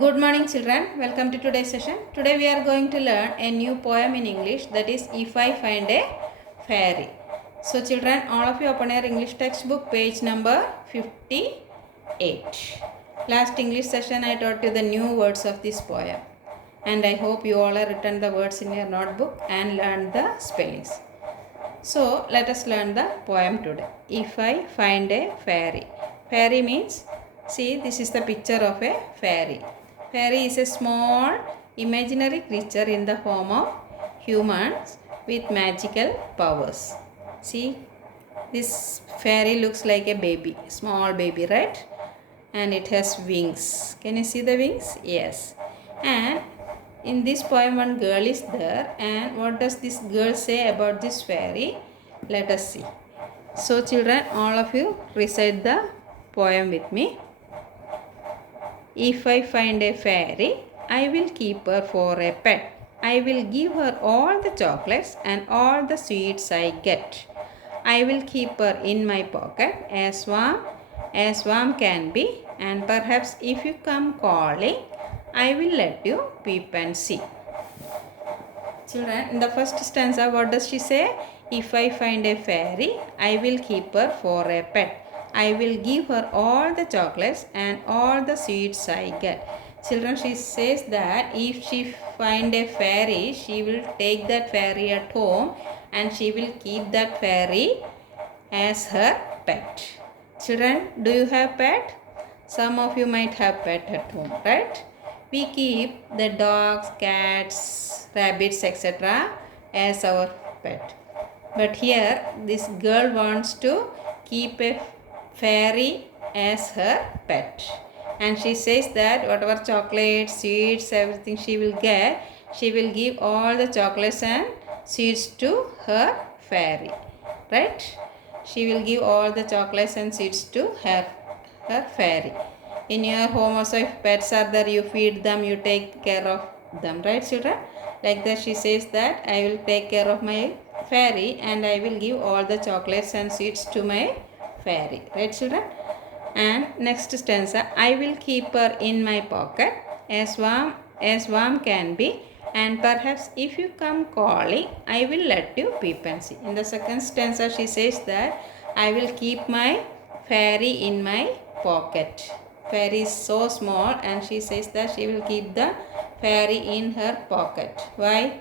Good morning children, welcome to today's session. Today we are going to learn a new poem in English, that is If I Find a Fairy. So children, all of you open your English textbook page number 58. Last English session I taught you the new words of this poem, and I hope you all have written the words in your notebook and learned the spellings. So let us learn the poem today. If I Find a Fairy. Fairy means, see, this is the picture of a fairy. Fairy is a small imaginary creature in the form of humans with magical powers. See, this fairy looks like a baby, small baby, right? And it has wings. Can you see the wings? Yes. And in this poem one girl is there, and what does this girl say about this fairy? Let us see. So children, all of you recite the poem with me. If I find a fairy, I will keep her for a pet. I will give her all the chocolates and all the sweets I get. I will keep her in my pocket as warm can be, and perhaps if you come calling, I will let you peep and see. Children, in the first stanza, what does she say? If I find a fairy, I will keep her for a pet. I will give her all the chocolates and all the sweets I get. Children, she says that if she find a fairy, she will take that fairy at home and she will keep that fairy as her pet. Children, do you have pet? Some of you might have pet at home, right? We keep the dogs, cats, rabbits, etc. as our pet. But here this girl wants to keep a fairy as her pet. And she says that whatever chocolates, sweets, everything she will get, she will give all the chocolates and sweets to her fairy. Right? She will give all the chocolates and sweets to her fairy. In your home also, if pets are there, you feed them, you take care of them, right children? Like that she says that I will take care of my fairy and I will give all the chocolates and sweets to my fairy, right children? And next stanza, I will keep her in my pocket as warm can be, and perhaps if you come calling, I will let you peep and see. In the second stanza she says that I will keep my fairy in my pocket. Fairy is so small, and she says that she will keep the fairy in her pocket. Why?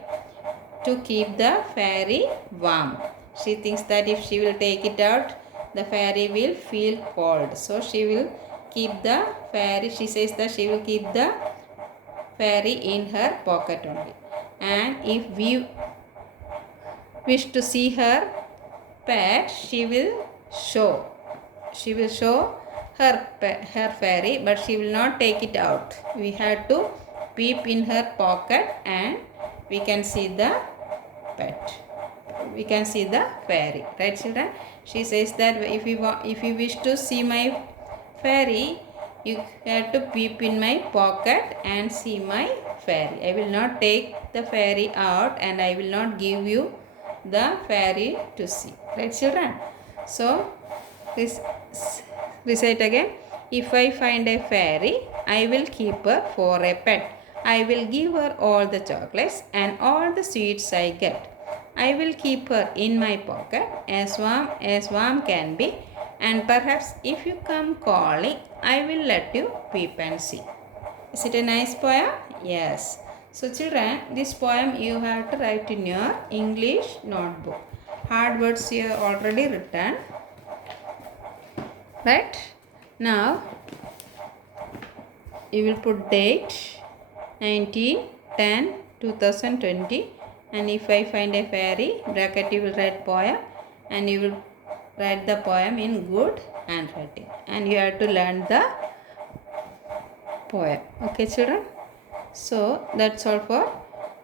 To keep the fairy warm. She thinks that if she will take it out, the fairy will feel cold. So she will keep the fairy, she says that she will keep the fairy in her pocket only. And if we wish to see her pet, she will show her fairy, but she will not take it out. We have to peep in her pocket and we can see the pet. We can see the fairy, right children? She says that if you wish to see my fairy, you have to peep in my pocket and see my fairy. I will not take the fairy out and I will not give you the fairy to see, right children? So this recite again. If I find a fairy, I will keep her for a pet. I will give her all the chocolates and all the sweets I get. I will keep her in my pocket as warm can be, and perhaps if you come calling, I will let you peep and see. Is it a nice poem? Yes. So children, this poem you have to write in your English notebook. Hard words you have already written. Right? Now, you will put date 19/10/2020, and if I find a fairy, bracket you will write poem, and you will write the poem in good handwriting, and you have to learn the poem. Okay children? So that's all for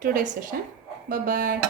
today's session. Bye bye.